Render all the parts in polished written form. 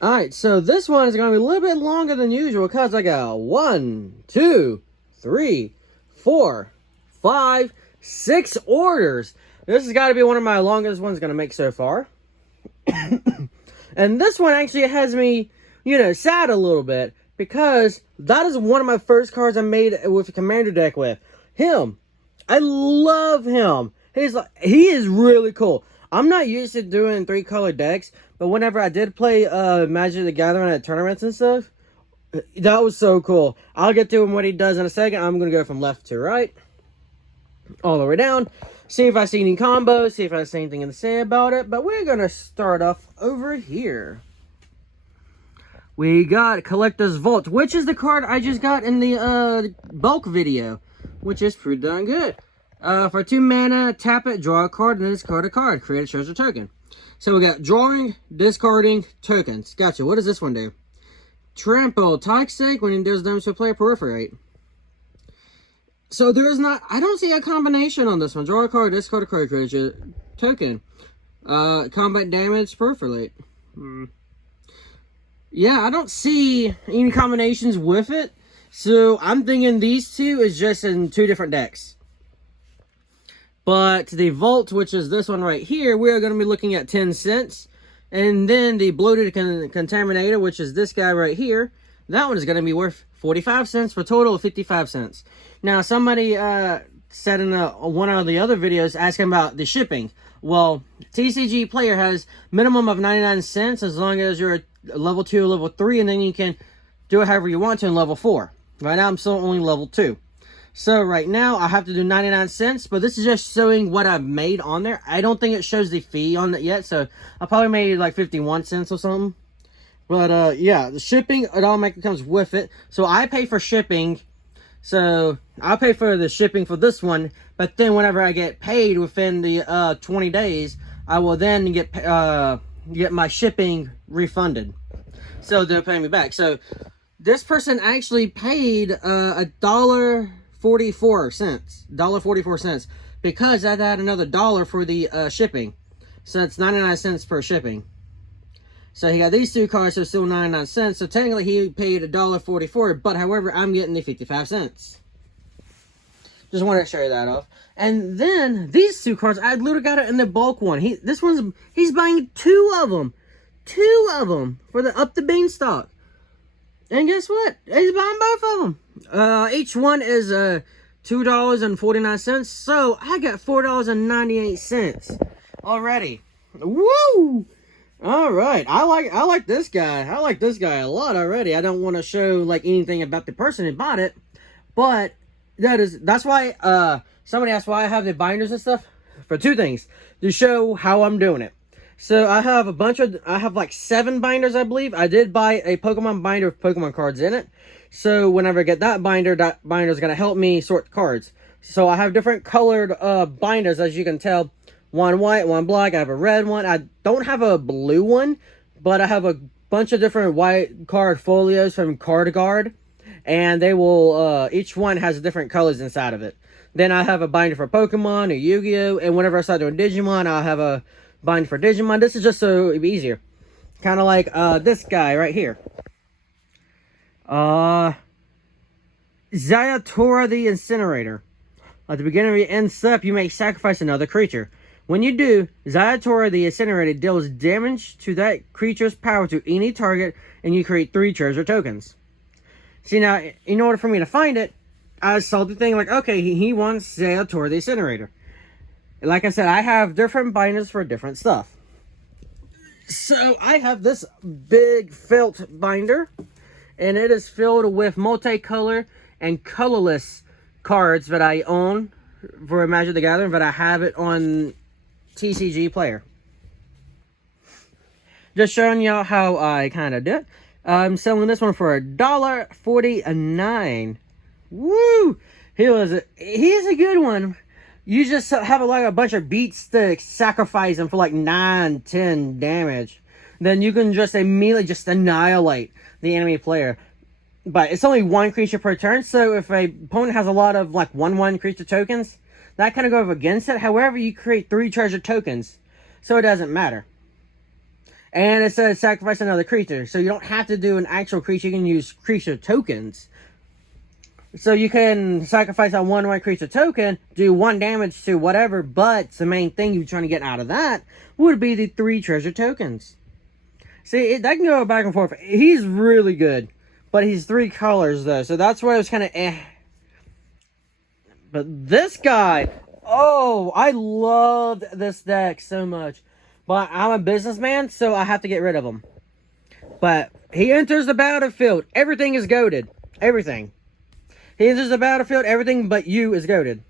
Alright, so this one is going to be a little bit longer than usual because I got 1, 2, 3, 4, 5, 6 orders. This has got to be one of my longest ones going to make so far. And this one actually has me, sad a little bit because that is one of my first cards I made with a commander deck with. Him. I love him. He is really cool. I'm not used to doing 3-color decks, but whenever I did play Magic the Gathering at tournaments and stuff, that was so cool. I'll get to him what he does in a second. I'm going to go from left to right, all the way down, see if I see any combos, see if I see anything to say about it, but we're going to start off over here. We got Collector's Vault, which is the card I just got in the bulk video, which is pretty darn good. For 2 mana, tap it, draw a card, and discard a card. Create a treasure token. So we got drawing, discarding, tokens. Gotcha. What does this one do? Trample, toxic, when it does damage to a player, proliferate. So there is not, I don't see a combination on this one. Draw a card, discard a card, create a token. Combat damage, proliferate. Yeah, I don't see any combinations with it. So I'm thinking these two is just in 2 different decks. But the Vault, which is this one right here, we're going to be looking at 10 cents. And then the Bloated Contaminator, which is this guy right here, that one is going to be worth 45 cents for a total of 55 cents. Now, somebody said in one of the other videos asking about the shipping. Well, TCGPlayer has minimum of 99 cents as long as you're level 2 or level 3, and then you can do it however you want to in level 4. Right now, I'm still only level 2. So right now, I have to do 99 cents, but this is just showing what I've made on there. I don't think it shows the fee on it yet, so I probably made like 51 cents or something. But yeah, the shipping, it automatically comes with it. So I pay for shipping, so I'll pay for the shipping for this one, but then whenever I get paid within the 20 days, I will then get my shipping refunded. So they'll pay me back. So this person actually paid $1.44 because I had another $1 for the shipping. So it's 99 cents per shipping. So he got these 2 cards, so still 99 cents. So technically he paid $1.44, but however, I'm getting the 55 cents. Just wanted to show you that off. And then these 2 cards, I literally got it in the bulk one. He's buying 2 of them. 2 of them for the Up the Beanstalk. And guess what? He's buying both of them. Each one is $2.49. So I got $4.98 already. Woo! All right. I like this guy. I like this guy a lot already. I don't want to show like anything about the person who bought it, but that's why somebody asked why I have the binders and stuff, for 2 things: to show how I'm doing it. So I have like 7 binders, I believe. I did buy a Pokemon binder with Pokemon cards in it. So whenever I get that binder is going to help me sort cards. So I have different colored binders, as you can tell. One white, one black. I have a red one. I don't have a blue one, but I have a bunch of different white card folios from Card Guard. And they will, each one has different colors inside of it. Then I have a binder for Pokemon or Yu-Gi-Oh! And whenever I start doing Digimon, I'll have a bind for Digimon. This is just so it'd be easier. Kind of like this guy right here. Zayatora the Incinerator. At the beginning of your end step, you may sacrifice another creature. When you do, Zayatora the Incinerator deals damage to that creature's power to any target, and you create 3 treasure tokens. See, now, in order for me to find it, I saw the thing like, okay, he wants Zayatora the Incinerator. Like I said, I have different binders for different stuff. So I have this big felt binder, and it is filled with multicolor and colorless cards that I own for Magic the Gathering, but I have it on TCGPlayer. Just showing y'all how I kind of did. I'm selling this one for $1.49. Woo! He is a good one. You just have like a bunch of beat sticks, sacrifice them for like 9, 10 damage. Then you can just immediately just annihilate the enemy player. But it's only 1 creature per turn, so if a opponent has a lot of like 1/1 creature tokens, that kind of goes against it. However, you create 3 treasure tokens, so it doesn't matter. And it says sacrifice another creature. So you don't have to do an actual creature. You can use creature tokens. So you can sacrifice a 1/1 creature token, do 1 damage to whatever, but the main thing you're trying to get out of that would be the 3 treasure tokens. See, that can go back and forth. He's really good, but he's 3 colors though, so that's why I was kind of eh. But this guy, oh, I loved this deck so much. But I'm a businessman, so I have to get rid of him. But he enters the battlefield. Everything is goated. Everything. He enters the battlefield. Everything but you is goated.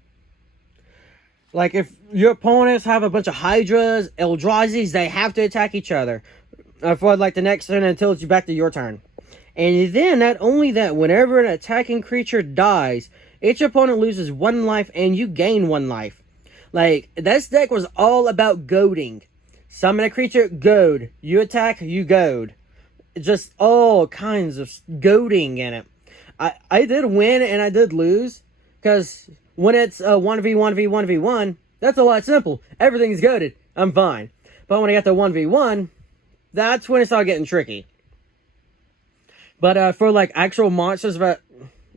Like, if your opponents have a bunch of Hydras, Eldrazi's, they have to attack each other. For, like, the next turn until it's back to your turn. And then, not only that, whenever an attacking creature dies, each opponent loses 1 life and you gain 1 life. Like, this deck was all about goading. Summon a creature, goad. You attack, you goad. Just all kinds of goading in it. I did win and I did lose. Because when it's 1v1v1v1, that's a lot simple. Everything's goaded. I'm fine. But when I got the 1v1, that's when it started getting tricky. But for like actual monsters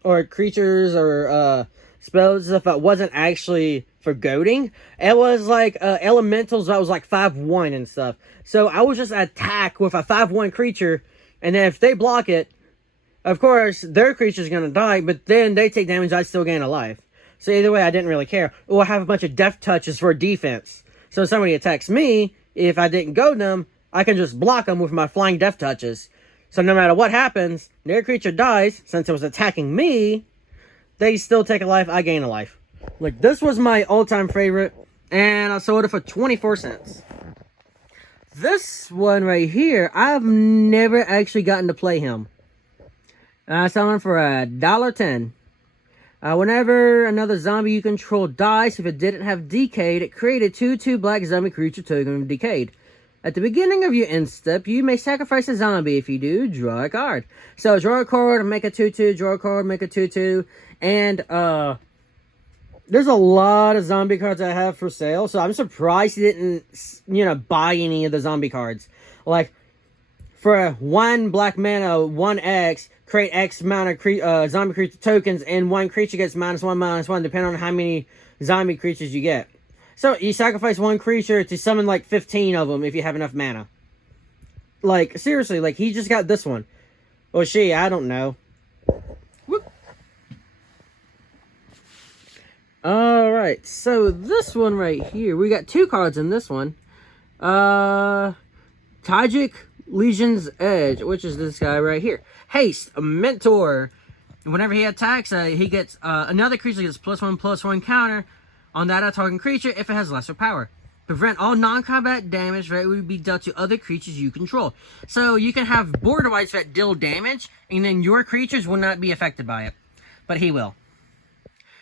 or creatures or spells stuff that wasn't actually for goading, it was like elementals that was like 5/1 and stuff. So I would just attack with a 5/1 creature, and then if they block it, of course their creature's gonna die, but then they take damage, I still gain a life. So either way, I didn't really care. Or I have a bunch of death touches for defense. So if somebody attacks me, if I didn't goad them, I can just block them with my flying death touches. So no matter what happens, their creature dies, since it was attacking me, they still take a life, I gain a life. Like, this was my all-time favorite, and I sold it for 24 cents. This one right here, I've never actually gotten to play him. I sold him for $1.10. Whenever another zombie you control dies, if it didn't have Decayed, it created 2/2 black zombie creature token Decayed. At the beginning of your end step, you may sacrifice a zombie. If you do, draw a card. So, draw a card, make a 2/2, draw a card, make a 2/2, and, there's a lot of zombie cards I have for sale, so I'm surprised he didn't, buy any of the zombie cards. Like, for 1 black mana, 1X, create X amount of zombie creature tokens, and 1 creature gets -1/-1, depending on how many zombie creatures you get. So, you sacrifice 1 creature to summon, like, 15 of them if you have enough mana. Like, seriously, like, he just got this one. Or she, I don't know. Whoop. Alright, so this one right here, we got 2 cards in this one. Tajik Legion's Edge, which is this guy right here. Haste, a mentor. Whenever he attacks, he gets, another creature gets +1/+1 counter on that targeting creature if it has lesser power. Prevent all non-combat damage that would be dealt to other creatures you control. So you can have border wights that deal damage, and then your creatures will not be affected by it. But he will.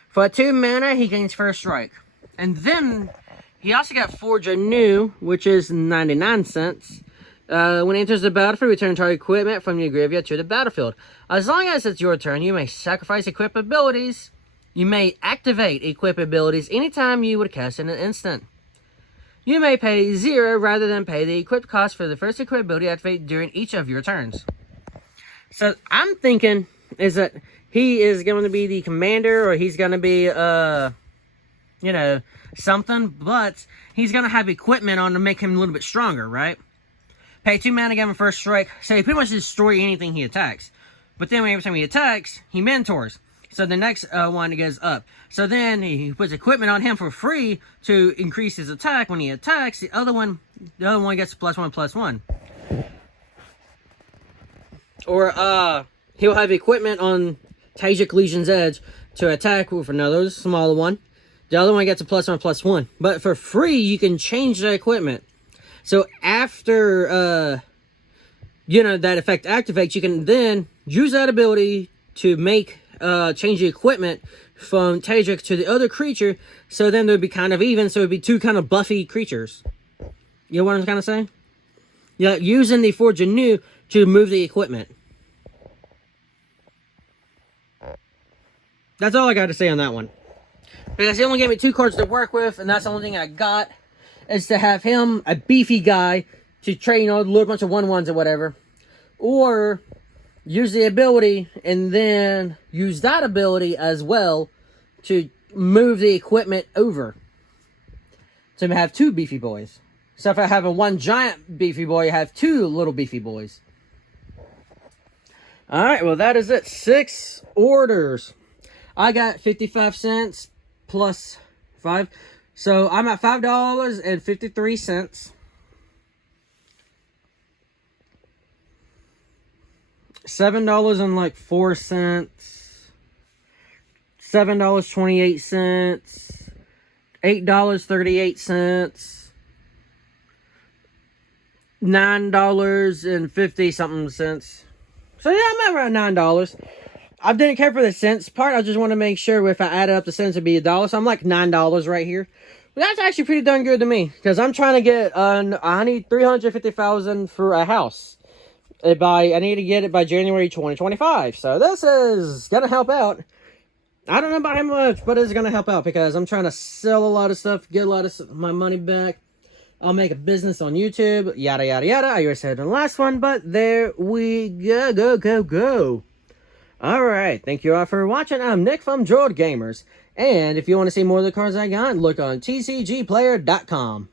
For 2 mana, he gains first strike. And then, he also got Forge Anew, which is 99 cents. When it enters the battlefield, return target equipment from your graveyard to the battlefield. As long as it's your turn, you may sacrifice equip abilities. You may activate equip abilities anytime you would cast in an instant. You may pay 0 rather than pay the equip cost for the first equip ability activate during each of your turns. So I'm thinking is that he is going to be the commander, or he's going to be, something, but he's going to have equipment on to make him a little bit stronger, right? Pay 2 mana, give him first strike, so he pretty much destroy anything he attacks. But then every time he attacks, he mentors. So the next one goes up. So then he puts equipment on him for free to increase his attack. When he attacks, the other one gets +1/+1. Or he'll have equipment on Tajik Legion's Edge to attack with another smaller one. The other one gets a +1/+1. But for free, you can change the equipment. So after that effect activates, you can then use that ability to make change the equipment from Tajik to the other creature, so then they'd be kind of even, so it'd be 2 kind of buffy creatures. You know what I'm kind of saying? Yeah, using the Forge Anew to move the equipment. That's all I got to say on that one. Because he only gave me 2 cards to work with, and that's the only thing I got, is to have him, a beefy guy, to trade, load a bunch of 1/1s or whatever. Or use the ability and then use that ability as well to move the equipment over to have 2 beefy boys. So if I have a 1 giant beefy boy, I have 2 little beefy boys. Alright, well that is it. 6 orders. I got 55 cents plus 5. So I'm at $5.53. $7.04. $7.28. $8.38. $9.50 something cents. So yeah, I'm at around $9. I didn't care for the cents part. I just want to make sure if I added up the cents, it'd be $1. So I'm like $9 right here. But that's actually pretty darn good to me, because I'm trying to get I need 350,000 for a house. I need to get it by January 2025. So this is gonna help out. I don't know about how much, but it's gonna help out because I'm trying to sell a lot of stuff, get a lot of my money back. I'll make a business on YouTube, yada yada yada. I already said in the last one, but there we go. Alright, thank you all for watching. I'm Nick from Droid Gamers. And if you want to see more of the cards I got, look on TCGPlayer.com.